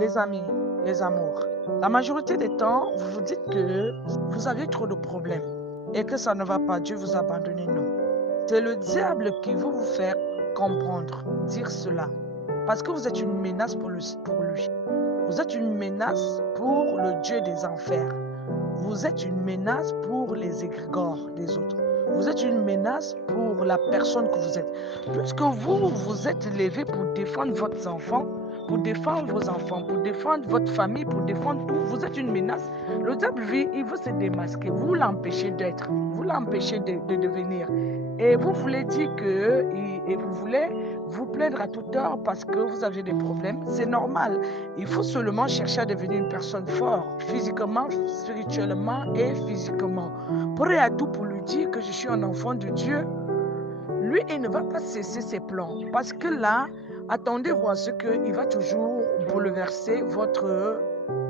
Les amis, les amours, la majorité des temps, vous vous dites que vous avez trop de problèmes et que ça ne va pas, Dieu vous abandonne. Non. C'est le diable qui veut vous faire comprendre, dire cela. Parce que vous êtes une menace pour lui. Vous êtes une menace pour le Dieu des enfers. Vous êtes une menace pour les égrégores des autres. Vous êtes une menace pour la personne que vous êtes. Puisque vous, vous êtes levé pour défendre votre enfant, pour défendre vos enfants, pour défendre votre famille, pour défendre tout, vous êtes une menace. Le diable, lui, il veut se démasquer. Vous l'empêchez d'être. Vous l'empêchez de devenir. Et vous voulez dire que, et vous voulez vous plaindre à toute heure parce que vous avez des problèmes. C'est normal. Il faut seulement chercher à devenir une personne forte, physiquement, spirituellement et physiquement. Prêt à tout pour lui dire que je suis un enfant de Dieu. Lui, il ne va pas cesser ses plans. Parce que là, attendez voir ce qu'il va toujours bouleverser votre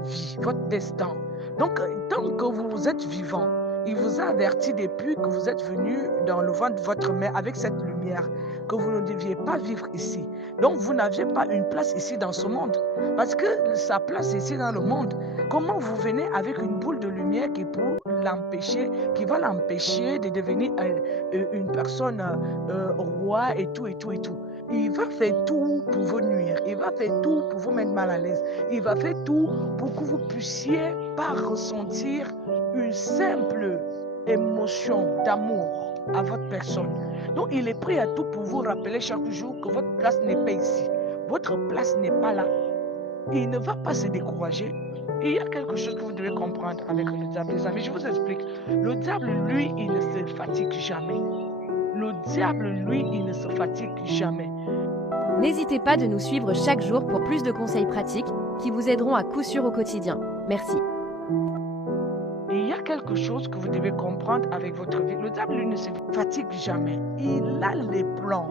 vie, votre destin. Donc, tant que vous êtes vivant, il vous a averti depuis que vous êtes venu dans le ventre de votre mère avec cette lumière, que vous ne deviez pas vivre ici. Donc, vous n'aviez pas une place ici dans ce monde. Parce que sa place ici dans le monde, comment vous venez avec une boule de lumière qui va l'empêcher de devenir une personne roi et tout. Il va faire tout pour vous nuire. Il va faire tout pour vous mettre mal à l'aise. Il va faire tout pour que vous puissiez pas ressentir une simple émotion d'amour à votre personne. Donc, il est prêt à tout pour vous rappeler chaque jour que votre place n'est pas ici. Votre place n'est pas là. Il ne va pas se décourager. Il y a quelque chose que vous devez comprendre avec le diable, les amis. Je vous explique. Le diable, lui, il ne se fatigue jamais. Le diable, lui, il ne se fatigue jamais. N'hésitez pas de nous suivre chaque jour pour plus de conseils pratiques qui vous aideront à coup sûr au quotidien. Merci. Il y a quelque chose que vous devez comprendre avec votre vie. Le diable, lui, ne se fatigue jamais. Il a les plans.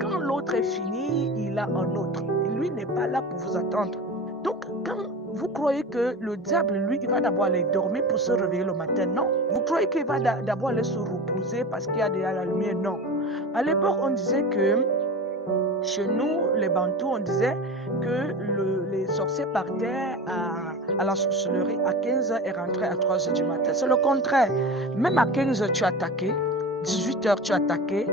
Quand l'autre est fini, il a un autre. Lui n'est pas là pour vous attendre. Donc, quand vous croyez que le diable, lui, il va d'abord aller dormir pour se réveiller le matin, non. Vous croyez qu'il va d'abord aller se reposer parce qu'il y a déjà la lumière, non. À l'époque, on disait que chez nous, les Bantous, on disait que les sorciers partaient à la sorcellerie à 15h et rentraient à 3h du matin. C'est le contraire. Même à 15h, tu as attaqué, 18h, tu as attaqué,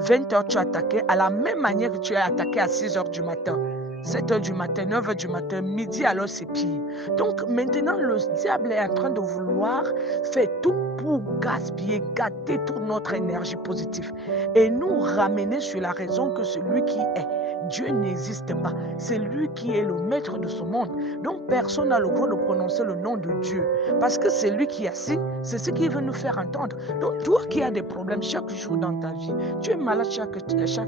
20h, tu as attaqué, à la même manière que tu as attaqué à 6h du matin. 7h du matin, 9h du matin, midi, alors c'est pire. Donc maintenant, le diable est en train de vouloir faire tout pour gaspiller, gâter toute notre énergie positive et nous ramener sur la raison que celui qui est, Dieu n'existe pas. C'est lui qui est le maître de ce monde. Donc personne n'a le droit de prononcer le nom de Dieu parce que c'est lui qui est assis. C'est ce qu'il veut nous faire entendre. Donc toi qui as des problèmes chaque jour dans ta vie, tu es malade chaque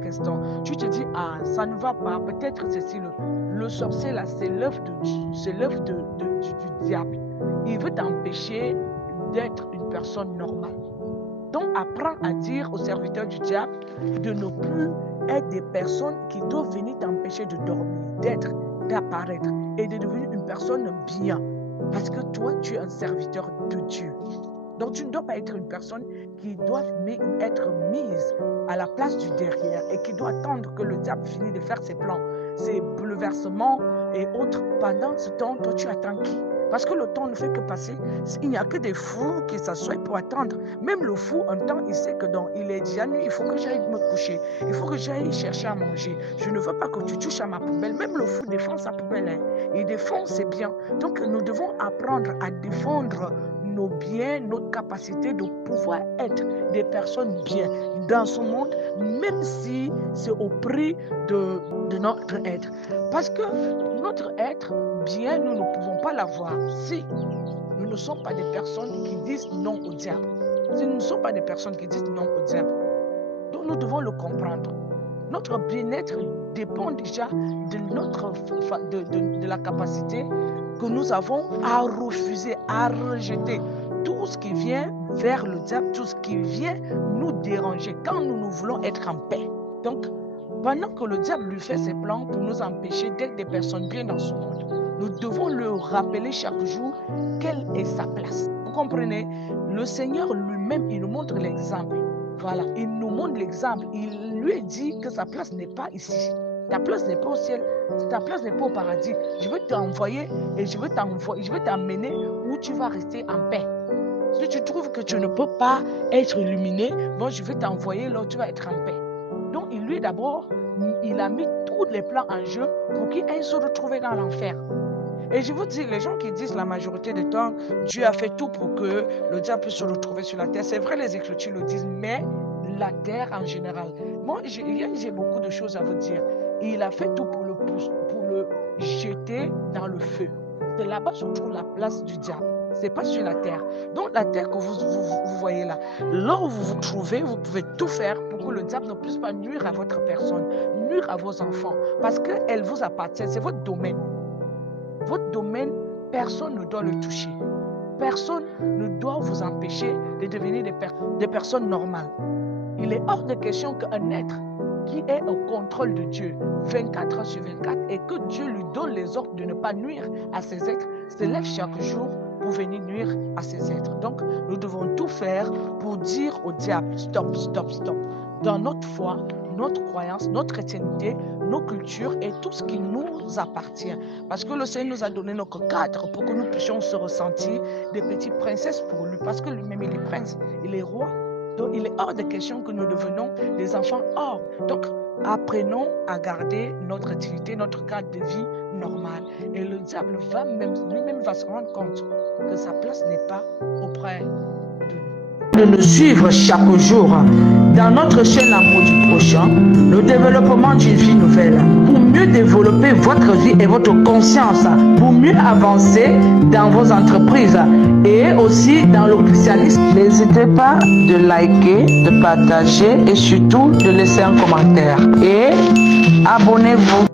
instant, tu te dis, ah, ça ne va pas, peut-être ceci, le sorcier là, c'est l'œuvre du diable. Il veut t'empêcher d'être une personne normale. Donc apprends à dire aux serviteurs du diable de ne plus être des personnes qui doivent venir t'empêcher de dormir, d'être, d'apparaître et de devenir une personne bien. Parce que toi, tu es un serviteur de Dieu. Donc tu ne dois pas être une personne qui doit être mise à la place du derrière et qui doit attendre que le diable finisse de faire ses plans, ses bouleversements et autres. Pendant ce temps, toi tu attends qui? Parce que le temps ne fait que passer. Il n'y a que des fous qui s'assoient pour attendre. Même le fou, un temps, il sait que il est déjà nuit, il faut que j'aille me coucher. Il faut que j'aille chercher à manger. Je ne veux pas que tu touches à ma poubelle. Même le fou défend sa poubelle. Hein. Il défend ses biens. Donc nous devons apprendre à défendre nos biens, notre capacité de pouvoir être des personnes bien dans ce monde, même si c'est au prix de notre être. Parce que notre être bien, nous ne pouvons pas l'avoir si nous ne sommes pas des personnes qui disent non au diable. Si nous ne sommes pas des personnes qui disent non au diable. Donc nous devons le comprendre. Notre bien-être dépend déjà de la capacité que nous avons à refuser, à rejeter tout ce qui vient vers le diable, tout ce qui vient nous déranger quand nous voulons être en paix. Donc, pendant que le diable lui fait ses plans pour nous empêcher d'être des personnes bien dans ce monde, nous devons le rappeler chaque jour quelle est sa place. Vous comprenez? Le Seigneur lui-même, il nous montre l'exemple. Voilà, il nous montre l'exemple. Il lui dit que sa place n'est pas ici. Ta place n'est pas au ciel. Ta place n'est pas au paradis. Je veux t'envoyer et je veux t'amener où tu vas rester en paix. Si tu trouves que tu ne peux pas être illuminé, bon, je vais t'envoyer là où tu vas être en paix. Donc, lui d'abord, il a mis tous les plans en jeu pour qu'il aille se retrouver dans l'enfer. Et je vous dis, les gens qui disent la majorité du temps, Dieu a fait tout pour que le diable puisse se retrouver sur la terre. C'est vrai, les Écritures le disent, mais la terre en général. Moi, j'ai beaucoup de choses à vous dire. Il a fait tout pour le jeter dans le feu. C'est là-bas se trouve la place du diable. C'est pas sur la terre. Donc la terre que vous voyez là, là où vous vous trouvez, vous pouvez tout faire pour que le diable ne puisse pas nuire à votre personne, nuire à vos enfants, parce qu'elle vous appartient, c'est votre domaine. Votre domaine, personne ne doit le toucher. Personne ne doit vous empêcher de devenir des personnes normales. Il est hors de question qu'un être qui est au contrôle de Dieu 24 heures sur 24 et que Dieu lui donne les ordres de ne pas nuire à ces êtres, se lève chaque jour pour venir nuire à ces êtres. Donc, nous devons tout faire pour dire au diable, stop, stop, stop. Dans notre foi, notre croyance, notre chrétienté, nos cultures et tout ce qui nous appartient. Parce que le Seigneur nous a donné notre cadre pour que nous puissions se ressentir des petites princesses pour lui. Parce que lui-même, il est prince, il est roi. Donc, il est hors de question que nous devenons des enfants hors. Donc, apprenons à garder notre activité, notre cadre de vie normal. Et le diable lui-même va se rendre compte que sa place n'est pas auprès de nous. De nous suivre chaque jour dans notre chaîne L'amour du prochain, le développement d'une vie nouvelle, pour mieux développer votre vie et votre conscience, pour mieux avancer dans vos entreprises et aussi dans le christianisme. N'hésitez pas de liker, de partager et surtout de laisser un commentaire. Et abonnez-vous.